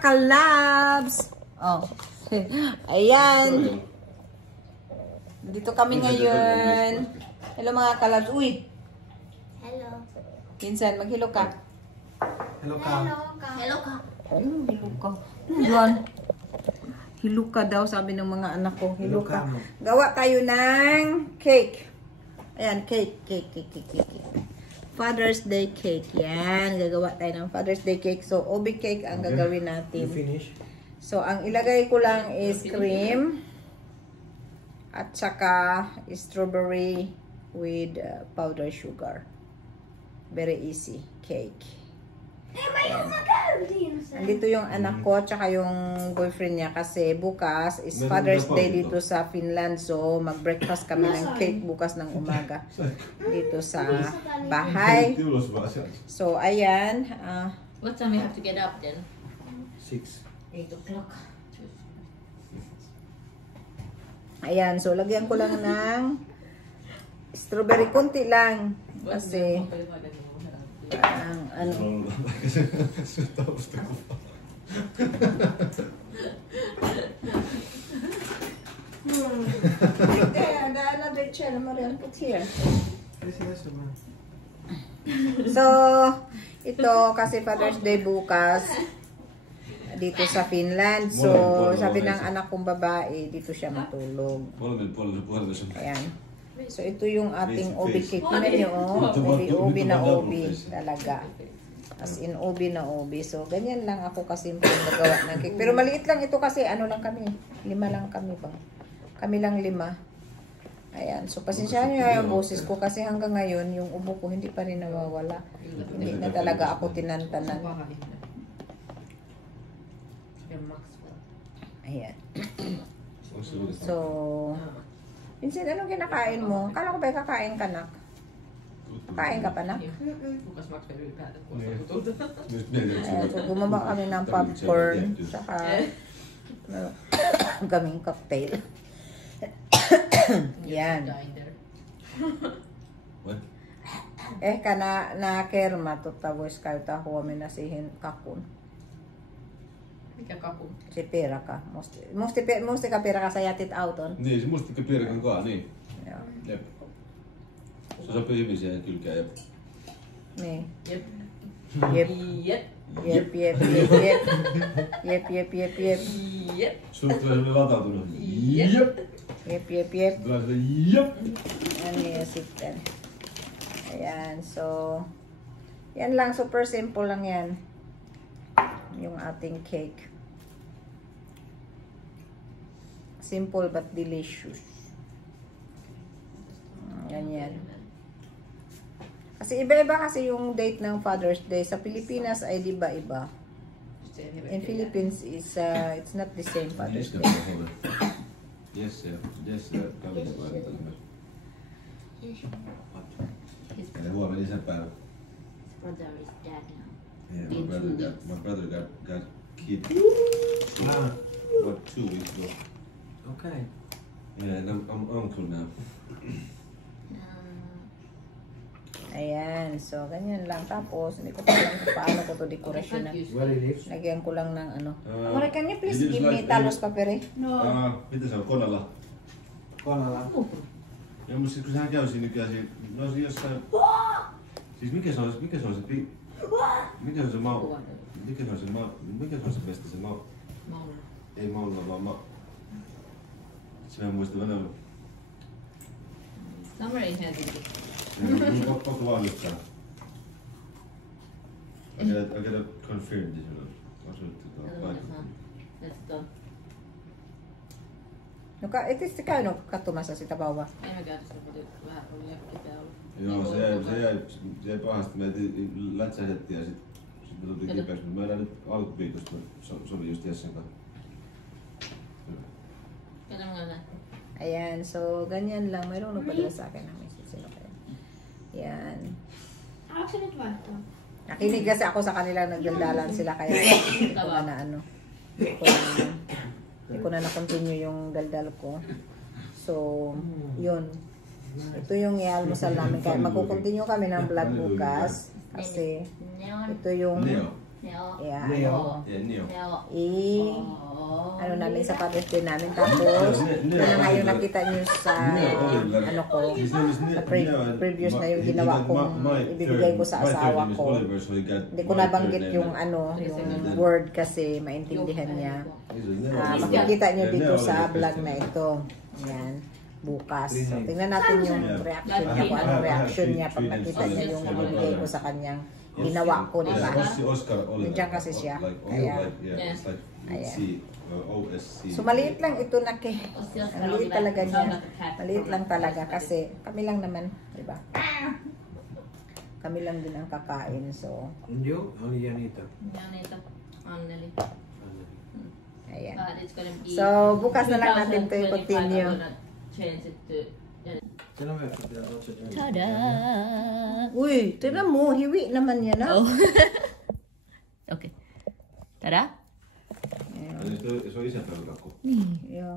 kalabs! Oh. Ayan. Dito kami ngayon. Hello mga kalabs. Uy! Hello. Pinsan, maghilo ka. Hello ka. Hello ka. Ano, hilo ka? Yan. Hilo ka daw, sabi ng mga anak ko. Hilo ka. Gawa tayo ng cake. Ayan, cake. Father's Day cake. Yan, gagawa tayo ng Father's Day cake. So, obi cake ang gagawin natin. You finish? So, ang ilagay ko lang is cream at saka strawberry with powdered sugar. Very easy cake. Andito yung anak ko tsaka yung boyfriend niya kasi bukas is Father's Day dito sa Finland. So, mag-breakfast kami ng cake bukas ng umaga dito sa bahay. So, ayan. What time you have to get up then? 6. 8 o'clock. Ayan. So, lagyan ko lang ng strawberry. Kunti lang. Kasi, ano. So, ito kasi Father's Day bukas dito sa Finland. So, sabi ng anak kong babae, dito siya matulog. Ayan. So, ito yung ating obi cake. Tingnan nyo, oh. Obi na obi. Talaga. As in, obi na obi. So, ganyan lang ako kasimple nagawa ng cake. Pero maliit lang ito kasi, ano lang kami. 5 lang kami ba? Kami lang 5. Ayan. So, pasensyahan nyo yung boses ko kasi hanggang ngayon, yung ubo ko hindi pa rin nawawala. Hindi na talaga ako tinantanan. Ayan. So, Vincent, anong kinakain mo? Kala ko ba kakain ka, nak? Kakain ka pa, nak? Ayan, so, bumaba kami ng popcorn. Saka, kaming cocktail. Yan. Ka na kerma, tutawis kayo taho kami nasihin kakun. Se pera ka. Musti ka pera ka sa jätit auton? Niin, se mustikka piirakan kaa, niin. Joo. Jep. Se sopii hyvin siihen kylkeen, jep. Niin. Jep. Jep. Jep. Jep. Sulle tulee semmonen latautunut. Jep. Jep. Tulee semmonen jep. Ano ja sitten. Ayan, so yan lang, super simple lang yan. Yung ating cake. Simple but delicious. Ganyan. Kasi iba-iba kasi yung date ng Father's Day. Sa Pilipinas ay iba-iba. In Philippines is it's not the same Father's Day. Yes, ja huomenna isäpäivä. Brother is dead now. Yeah, my brother got kid. What, 2 weeks ago. Okay. Yeah, and I'm uncle now. Ayan, so ganyan lang. Tapos, hindi ko pa alam kung paano ko ito dekorasyon na. Where it is? Lagyan ko lang ng ano. Amore, can you please give me talos papere? Mitä se on, Konala? Konala. Ja mutta sit kun sehän käy siinä nykyään, no se jossain... Siis mikä se on se mikä se pesti se mau? Maula. Ei maula, vaan se mä muistan aina. Somewhere in Helsinki. Mun pakko vahvistaa. I gotta confirm this one. Let's go. No, et sitten käynyt katsomassa sitä vauvaa? En mä käytä sitä, mutta vähän oli jäkkiä ollut. Joo, se jäi pahasti. Me lätsähdettiin ja sit me tultiin kipeäksi. Mä elän nyt alkuviikosta. Se oli just Jessen kanssa. Kaya mga na. Ayan, so ganyan lang. Mayroon pa dala sa akin ng message sila kaya. Yan. Ako sa nito ba? Nakinig kasi ako sa kanila, nagdaldalan sila kaya hindi ko na ano. Hindi ko na na-continue yung daldal ko. So, yun. Ito yung i-almusal namin. Kaya magkukontinue kami ng vlog bukas. Kasi ito yung Neo. Yeah, Neo. Yeah, Neo. Neo. ano namin sa Father's Day namin. Tapos, yun na nga yung nakita nyo sa, ano ko, sa previous na yung ginawa kong ibibigay ko sa asawa ko. Hindi ko nabanggit yung ano, yung word kasi maintindihan niya. Makikita nyo dito sa vlog na ito. Yan, bukas. So, tingnan natin yung reaction niya, kung anong reaction niya pag nakita niya yung ibibigay ko sa kanyang ginawa ko, di ba? Nandiyan kasi siya. Kaya, ayan. So, maliit lang ito na ke. Maliit talaga niya. Maliit lang talaga kasi kami lang naman, di ba? Kami lang din ang kakain, so. Yo, only Janita. Janita. Anneli. Ayan. But it's gonna be. So, bukas na lang natin ito i-continue. I'm gonna change it to. Tada! Uy, tignan mo, hiwi naman yan, ha? Oh. Okay. Tada? Se on isän päiväkakku. Niin. Joo.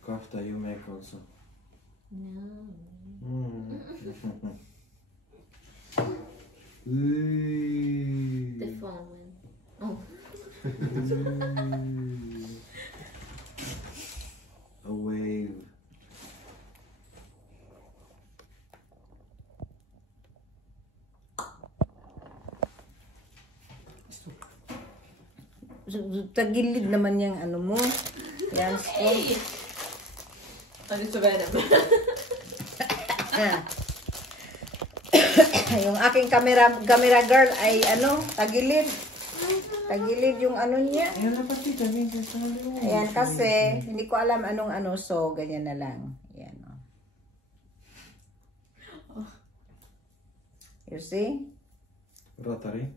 Kafta you make also. No. The phone went. Oh. A wave. Tagilid naman yung ano mo. Yan. Hey! Ano sa venom? Yung aking camera girl ay ano, tagilid. Tagilid yung ano niya. Ayan kasi, hindi ko alam anong ano, so ganyan na lang. Ayan, oh. You see? Rotary.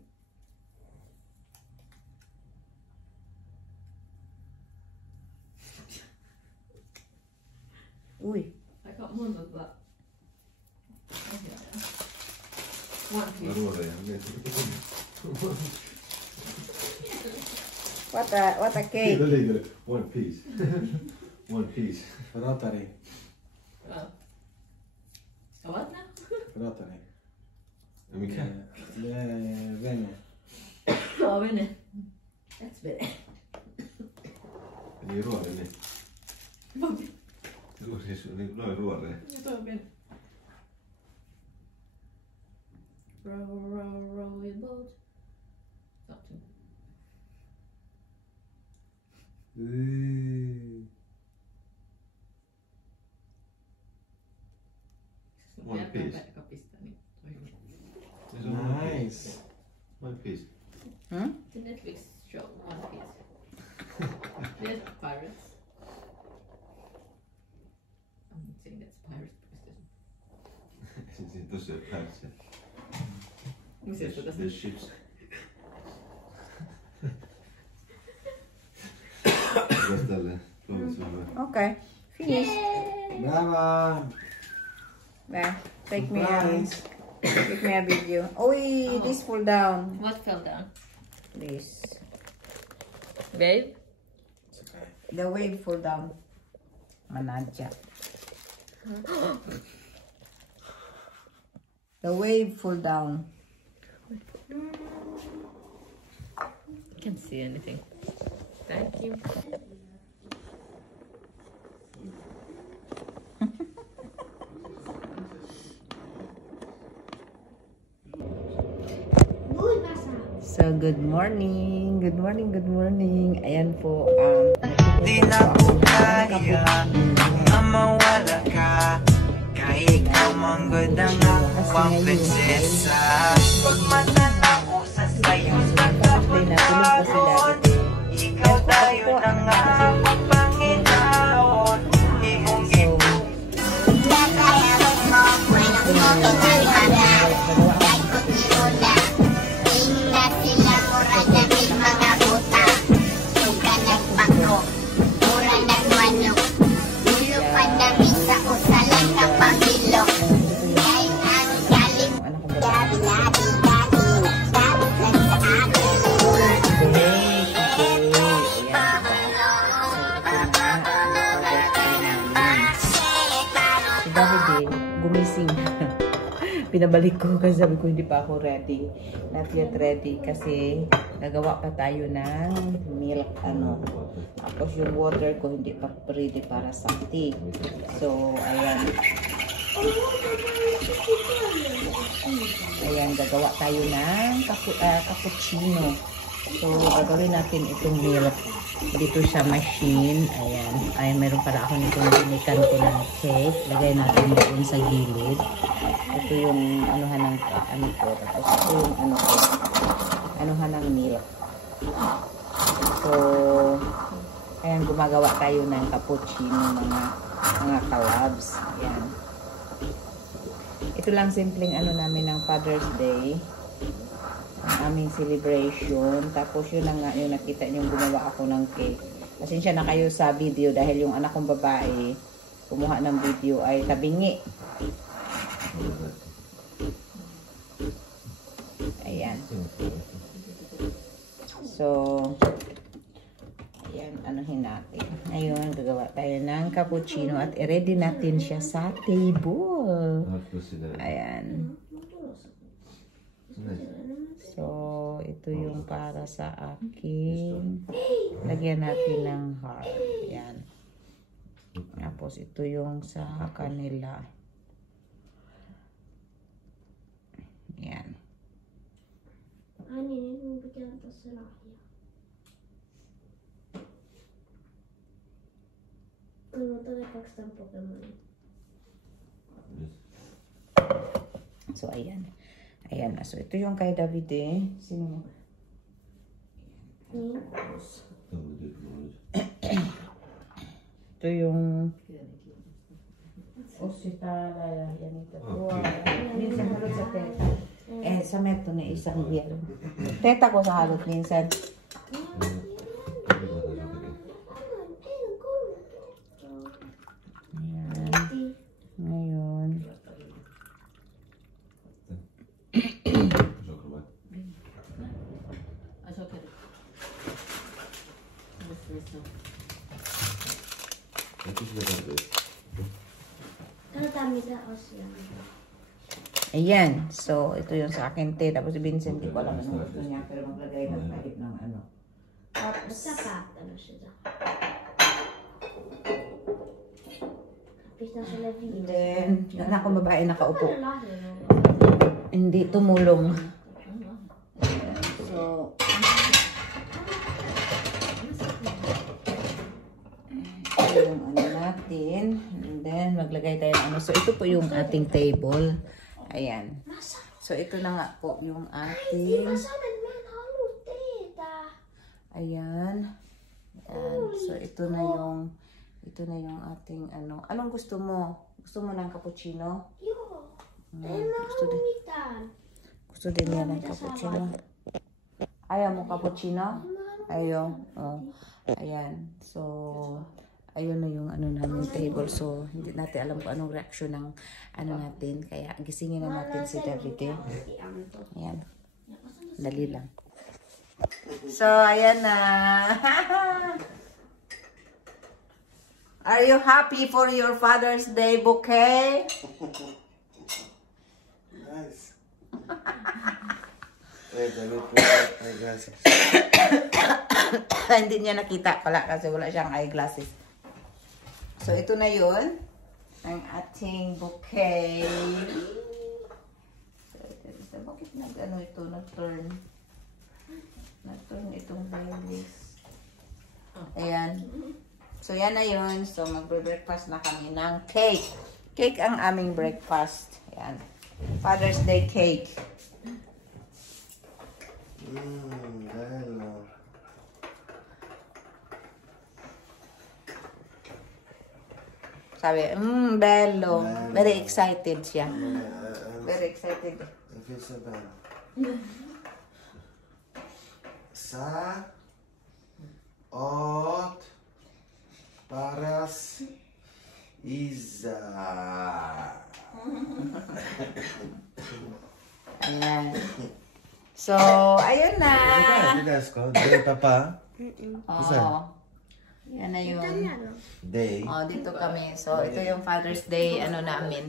Uy. I got one of that. One piece. What a cake. One piece. One piece. Rotary. Oh. What now? Rotary. Mikä? Vene. Oh, vene. That's vene. Niin ruoren niin. Siis noin ruoren. Nyt on vene. Row your boat. Stop to. One piece. Nice. One piece. Hmm? The Netflix show One Piece. There's pirates. I'm not saying that's pirates because Siinä tosiaan päässä. there's. The ships. Okay. Finish. Brava. There. Take me a video. Uy, this fall down. What fell down? This. Babe? The wave fall down. Manadya. The wave fall down. I can't see anything. Thank you. So, good morning. Good morning, good morning. Ayan po. Di na ko kaya na mawala ka. Kahit ikaw manggod ang akong prinsesa. Pag mananako sa sayo sa kapagkaroon, ikaw tayo ng akong Panginoon. Iyong ipon. pinabalik ko kasi sabi ko hindi pa ako ready. Not yet ready kasi nagawa pa tayo ng milk ano. Tapos yung water ko hindi pa ready para sa tea. So, ayan. Ayan, gagawa tayo ng cappuccino. So, gagawin natin itong milk dito sa machine. Ayan. Ay, meron para ako nitong binikan ko ng cake. Lagay natin doon sa gilid. Ito yung anuhan ng ano ko. Tapos ito yung ano ko. Anuhan ng milk. So, ayan, gumagawa tayo ng cappuccino, mga kalabs. Ayan. Ito lang simpleng ano namin ng Father's Day. Ang aming celebration. Tapos yun na nga yung nakita nyo gumawa ako ng cake. Pasensya na kayo sa video dahil yung anak kong babae kumuha ng video ay tabingi. Ayan. So, ayan, anuhin natin. Ngayon, gagawa tayo ng cappuccino at i-ready natin siya sa table. Ayan. So, ito yung para sa akin. Lagyan natin ng heart. Ayan. Tapos, ito yung sa kanila. Ayan. So, ayan. Ayan na. So, ito yung kay David eh. Sino mo? Ito yung Osita yan ito. Minsan halot sa teta. Sa meto na isang yelo. Teta ko sa halot minsan. Ayan. Ngayon. Ayan. So, ito yung sa akin te. Tapos si Vincent, di ko alam anong gusto niya. Pero maglagay ng kahit ng ano. Tapos, and then, yung anak kong babae nakaupo. Hindi tumulong. Ayan. So, ito yung ano natin. And then, maglagay tayo ng ano. So, ito po yung ating table. Ayan. So, ito na nga po yung ating. Ayan. Ayan. So, ito na yung ating ano. Anong gusto mo? Gusto mo ng cappuccino? Gusto din niya ng cappuccino. Ayaw mo cappuccino? Ayaw. Oh. Ayan. So, ayun na yung ano namin table. So, hindi natin alam kung anong reaction ng ano natin. Kaya, gisingin na natin si David eh. Ayan. Dali lang. So, ayan na. Are you happy for your Father's Day bouquet? Nice. Wait, I will put my glasses. Hindi niya nakita pala kasi wala siyang eyeglasses. So, ito na yun. Ang ating bouquet. So, bakit nag-ano ito? Nag-turn. Nag-turn itong playlist. Ayan. So, yan na yun. So, mag-breakfast na kami ng cake. Cake ang aming breakfast. Ayan. Father's Day cake. Bello. Sabi, bello. Very excited siya. Very excited. I feel so bad. Sa ot paras Iza. Ayan. So, ayun na. Bilas ko. Day papa. Oo. Yan na yun. Day. Oh, dito kami. So, ito yung Father's Day, ano namin.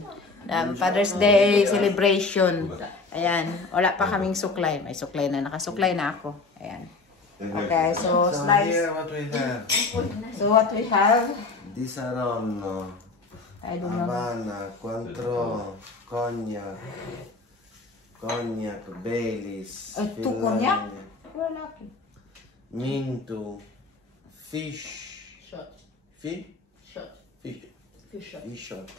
Father's Day celebration. Ayan. Wala pa kaming suklay. May suklay na. Nakasuklay na ako. Ayan. Okay, so So slice. here what we have. So what we have? Disaronno, I don't know. Havana, Cointreau, Cognac, Baileys, Ay, two cognac? Finlandia, Wala. Minto, fish, Shot. fish, Shot. fish, Fish shot. fish shot.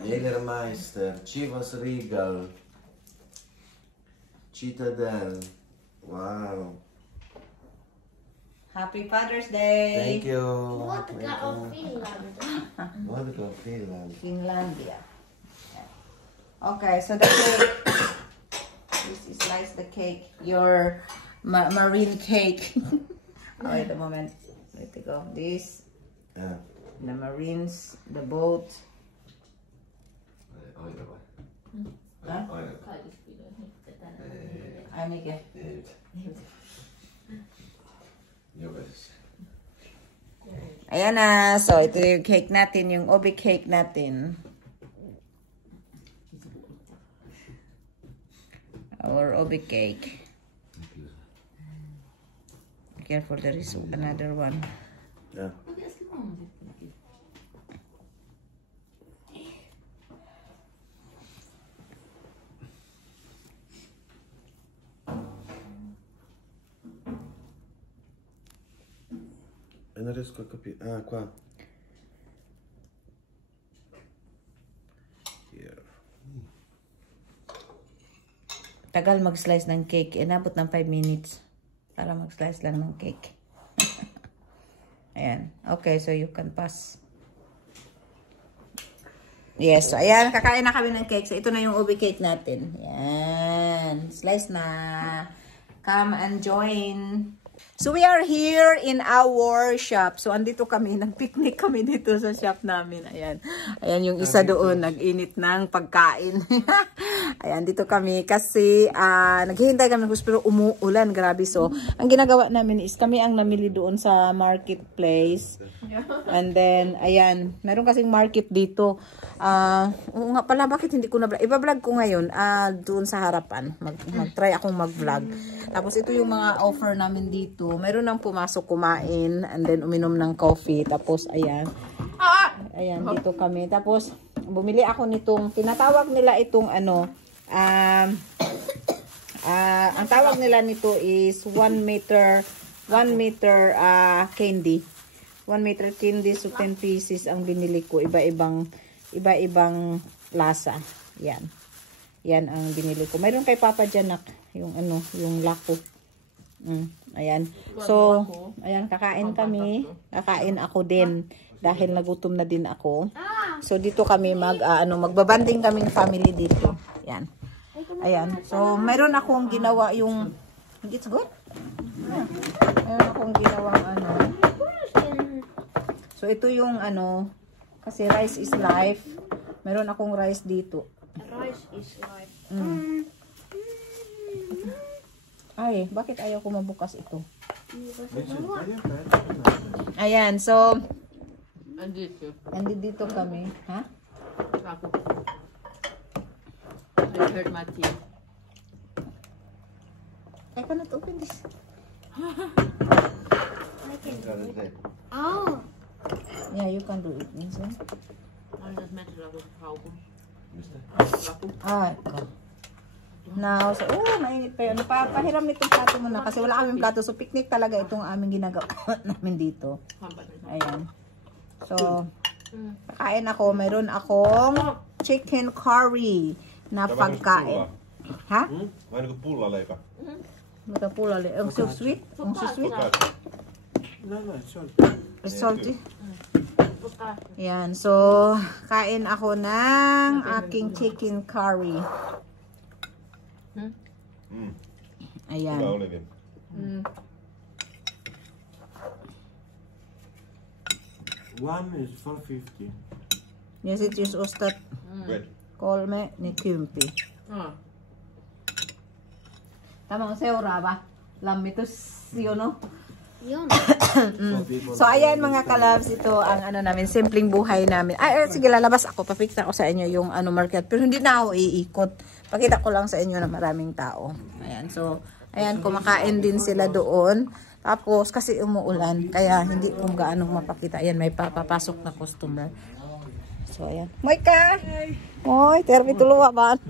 Jägermeister, Chivas Regal, Citadel. Wow. Happy Father's Day. Thank you. Vodka of Finland. Vodka of Finland. Finlandia. Okay, so the cake. This is slice the cake. Your marine cake. Wait a moment. Let me go. This, Yeah. the marines, the boat. Aina vai? Huh? Aina. Kaikista pitää nyt tänään. Ai mikä? Ei. Jokaisessa. Ayan na. So, ito yung cake natin. Yung obi cake natin. Our obi cake. Careful, there is another one. Yeah. E non riesco a capire. Ah, qua. Here. Tagal mag-slice ng cake. Inabot ng 5 minutes para mag-slice lang ng cake. Ayan. Okay, so you can pass. Yes, so ayan. Kakain na kami ng cake. So ito na yung ubi cake natin. Ayan. Slice na. Come and join. So we are here in our shop. So andito kami, nag-picnic kami dito sa shop namin. Ayan. Ayan yung isa doon, nag-init ng pagkain. Ayan, dito kami kasi naghihintay kami pero umuulan, grabe. So, ang ginagawa namin is kami ang namili doon sa marketplace. And then, ayan, meron kasing market dito. Oo nga pala, bakit hindi ko na-vlog? Iba-vlog ko ngayon doon sa harapan. Mag-try akong mag-vlog. Tapos ito yung mga offer namin dito. Meron nang pumasok kumain and then uminom ng coffee. Tapos ayan. Ayan, dito kami. Tapos bumili ako nitong, tinatawag nila itong ano, ang tawag nila nito is 1 meter candy. 1 meter candy, so 10 pieces ang binili ko. Iba-ibang lasa. Yan. Yan ang binili ko. Mayroon kay Papa Janak yung ano, yung lako. Ayan. So, ayan, kakain kami. Kakain ako din dahil nagutom na din ako. So, dito kami magbabanding kaming family dito. Ayan. Ayan. So, mayroon akong ginawa yung it's good. Mayroon akong ginawang ano. So, ito yung ano, kasi rice is life. Mayroon akong rice dito. Rice is life. Ay, bakit ayaw ko mabukas ito? Ayan, so, Andito. nandito kami. Ha? Ako. I hurt my teeth. I cannot open this. I can do it. Oh. Yeah, you can do it. Minsan. I'm just meant to love with haukum. Mistä? Ay, ko. Now, so, mainit pa yun. Pahiram itong plato muna kasi wala kaming plato. So, picnic talaga itong aming ginagawa namin dito. Ayan. So, kakain ako. Meron akong chicken curry na pagkain. Ha? Vai niinku pullaleipä. Magkapulali. Ang so sweet. Ang so sweet. No, it's all. It's salty. Yan. So, kain ako ng aking chicken curry. Ayan. Hyvä olivi. One is 450. Ja sit jos ostat Red. 3, niin 10. Tämä on seuraava lämmitysjono. Yun. So ayan mga kalabs, ito ang ano namin, simpleng buhay namin. Sige, lalabas ako, papikita ko sa inyo yung ano market, pero hindi na ako iikot. Pakita ko lang sa inyo na maraming tao. Ayan, so ayan, kumakain din sila doon. Tapos kasi umuulan, kaya hindi kung gaano mapakita. Ayan, may papapasok na customer. So ayan. Moika! Moy, termi tuluwa ba?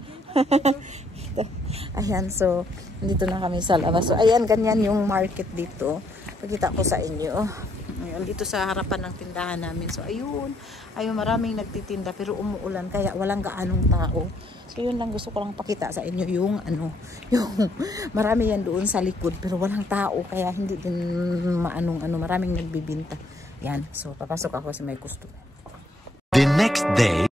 Ayan, so dito na kami sa labas. So ayan, ganyan yung market dito. Pakita ko sa inyo. Ayan, dito sa harapan ng tindahan namin. So ayun, maraming nagtitinda pero umuulan kaya walang gaanong tao. So yun lang, gusto ko lang pakita sa inyo yung ano, yung marami yan doon sa likod pero walang tao kaya hindi din maraming nagbibinta. Yan, so papasok ako sa may customer. The next day.